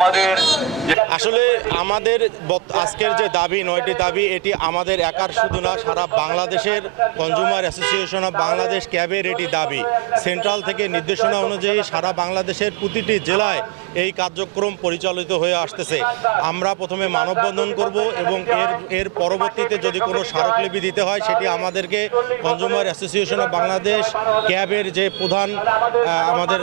আমাদের আসলে আমাদের আজকের যে দাবি, নয়টি দাবি, এটি আমাদের একার শুধু না, সারা বাংলাদেশের কনজিউমার অ্যাসোসিয়েশন অফ বাংলাদেশ ক্যাবের এটি দাবি। সেন্ট্রাল থেকে নির্দেশনা অনুযায়ী সারা বাংলাদেশের প্রতিটি জেলায় এই কার্যক্রম পরিচালিত হয়ে আসতেছে। আমরা প্রথমে মানববন্ধন করব এবং এর এর পরবর্তীতে যদি কোনো স্মারকলিপি দিতে হয়, সেটি আমাদেরকে কনজিউমার অ্যাসোসিয়েশন অফ বাংলাদেশ ক্যাবের যে প্রধান আমাদের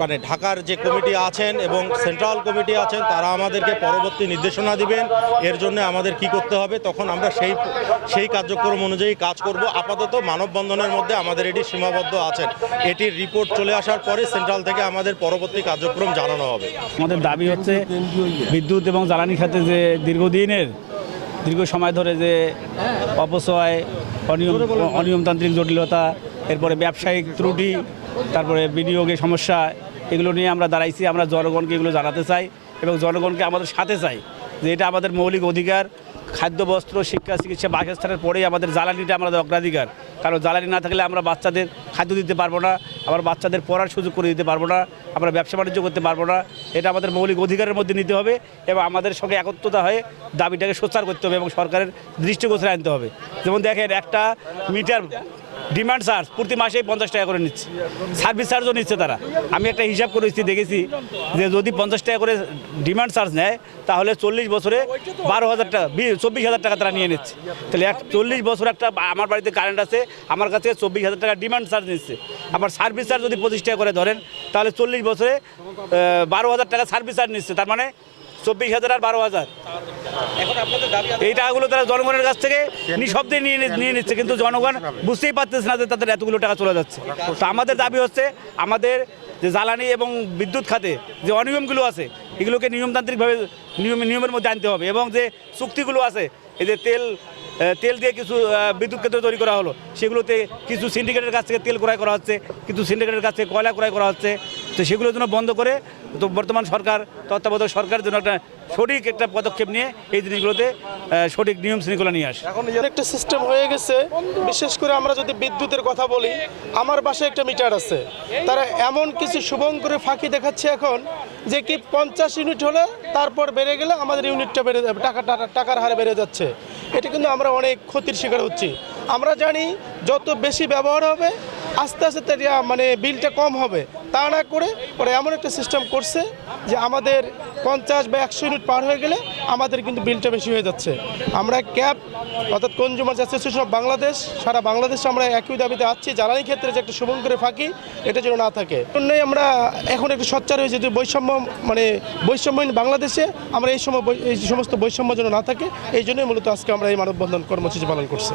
মানে ঢাকার যে কমিটি আছেন এবং সেন্ট্রাল কমিটি আছেন, তারা আমাদেরকে পরবর্তী নির্দেশনা দিবেন। এর জন্য আমাদের কি করতে হবে? তখন আমরা সেই সেই কার্যক্রম অনুযায়ী কাজ করব। আপাতত মানববন্ধনের মধ্যে আমাদের এটি সীমাবদ্ধ আছেন এটির রিপোর্ট চলে আসার পরে সেন্ট্রাল থেকে আমাদের পরবর্তী কার্যক্রম জানানো হবে। আমাদের দাবি হচ্ছে বিদ্যুৎ এবং জ্বালানি খাতে যে দীর্ঘদিনের, দীর্ঘ সময় ধরে যে অপচয়, অনিয়ম, অনিয়মতান্ত্রিক জটিলতা, এরপরে ব্যবসায়িক ত্রুটি, তারপরে বিনিয়োগের সমস্যা এগুলো নিয়ে আমরা দাঁড়াইছি, আমরা জনগণকে এগুলো জানাতে চাই এবং জনগণকে আমাদের সাথে চাই যে এটা আমাদের মৌলিক অধিকার, খাদ্য, বস্ত্র, শিক্ষা, চিকিৎসা, বাসস্থানের পরেই আমাদের জ্বালানিটা আমাদের অগ্রাধিকার। কারণ জ্বালানি না থাকলে আমরা বাচ্চাদের খাদ্য দিতে পারব না, আবার বাচ্চাদের পড়ার সুযোগ করে দিতে পারব না, আমরা ব্যবসা বাণিজ্য করতে পারব না। এটা আমাদের মৌলিক অধিকারের মধ্যে নিতে হবে এবং আমাদের সঙ্গে একত্রতা হয়ে দাবিটাকে সোচ্চার করতে হবে এবং সরকারের দৃষ্টিগোচরে আনতে হবে। যেমন দেখেন, একটা মিটার ডিমান্ড চার্জ প্রতি মাসেই পঞ্চাশ টাকা করে নিচ্ছে। সার্ভিস চার্জও নিচ্ছে তারা। আমি একটা হিসাব করেছি দেখেছি যে যদি পঞ্চাশ টাকা করে ডিমান্ড চার্জ নেয়, তাহলে চল্লিশ বছরে বারো হাজার টাকা চব্বিশ হাজার টাকা তারা নিয়ে নিচ্ছে। তাহলে এক চল্লিশ বছর একটা আমার বাড়িতে কারেন্ট আছে, আমার কাছে চব্বিশ হাজার টাকা ডিমান্ড চার্জ নিচ্ছে। আবার সার্ভিস চার্জ যদি পঁচিশ টাকা করে ধরেন, তাহলে চল্লিশ বছরে বারো হাজার টাকা সার্ভিস চার্জ নিচ্ছে। তার মানে চব্বিশ হাজার আর বারো হাজার। এই টাকাগুলো তারা জনগণের কাছ থেকে নিঃশব্দে নিয়ে নিয়ে নিচ্ছে কিন্তু জনগণ বুঝতেই পারতেছে না যে তাদের এতগুলো টাকা চলে যাচ্ছে। তো আমাদের দাবি হচ্ছে আমাদের যে জ্বালানি এবং বিদ্যুৎ খাতে যে অনিয়মগুলো আছে এগুলোকে নিয়মতান্ত্রিকভাবে নিয়ম নিয়মের মধ্যে আনতে হবে এবং যে চুক্তিগুলো আছে এই যে তেল তেল দিয়ে কিছু বিদ্যুৎ কেন্দ্র তৈরি করা হলো সেগুলোতে কিছু সিন্ডিকেটের কাছ থেকে তেল ক্রয় করা হচ্ছে কিছু সিন্ডিকেটের কাছ থেকে কয়লা ক্রয় করা হচ্ছে তো সেগুলোর জন্য বন্ধ করে তো বর্তমান সরকার, তত্ত্বাবধায়ক সরকারের জন্য একটা সঠিক একটা পদক্ষেপ নিয়ে এই জিনিসগুলোতে সঠিক নিয়ম শৃঙ্খলা নিয়ে আসে। এখন একটা সিস্টেম হয়ে গেছে। বিশেষ করে আমরা যদি বিদ্যুতের কথা বলি, আমার বাসায় একটা মিটার আছে। তারা এমন কিছু শুভঙ্করে ফাঁকি দেখাচ্ছে এখন, যে কি পঞ্চাশ ইউনিট হলে তারপর বেড়ে গেলে আমাদের ইউনিটটা বেড়ে যাবে টাকা- টাকার হারে বেড়ে যাচ্ছে। এটা কিন্তু আমরা অনেক ক্ষতির শিকার হচ্ছি। আমরা জানি যত বেশি ব্যবহার হবে আস্তে আস্তে তার মানে বিলটা কম হবে। তা না করে ওরা এমন একটা সিস্টেম করছে যে আমাদের পঞ্চাশ বা একশো ইউনিট পার হয়ে গেলে আমাদের কিন্তু বিলটা বেশি হয়ে যাচ্ছে। আমরা ক্যাব অর্থাৎ কনজিউমার অ্যাসোসিয়েশন অফ বাংলাদেশ, সারা বাংলাদেশে আমরা একই দাবিতে আছি, জ্বালানি ক্ষেত্রে যে একটা শুভঙ্করে ফাঁকি, এটা যেন না থাকে। জন্যই আমরা এখন একটু সচ্চার হয়েছি যে বৈষম্য মানে বৈষম্যহীন বাংলাদেশে আমরা এই সময় এই সমস্ত বৈষম্য যেন না থাকে, এই জন্যই মূলত আজকে আমরা এই মানববন্ধন কর্মসূচি পালন করছি।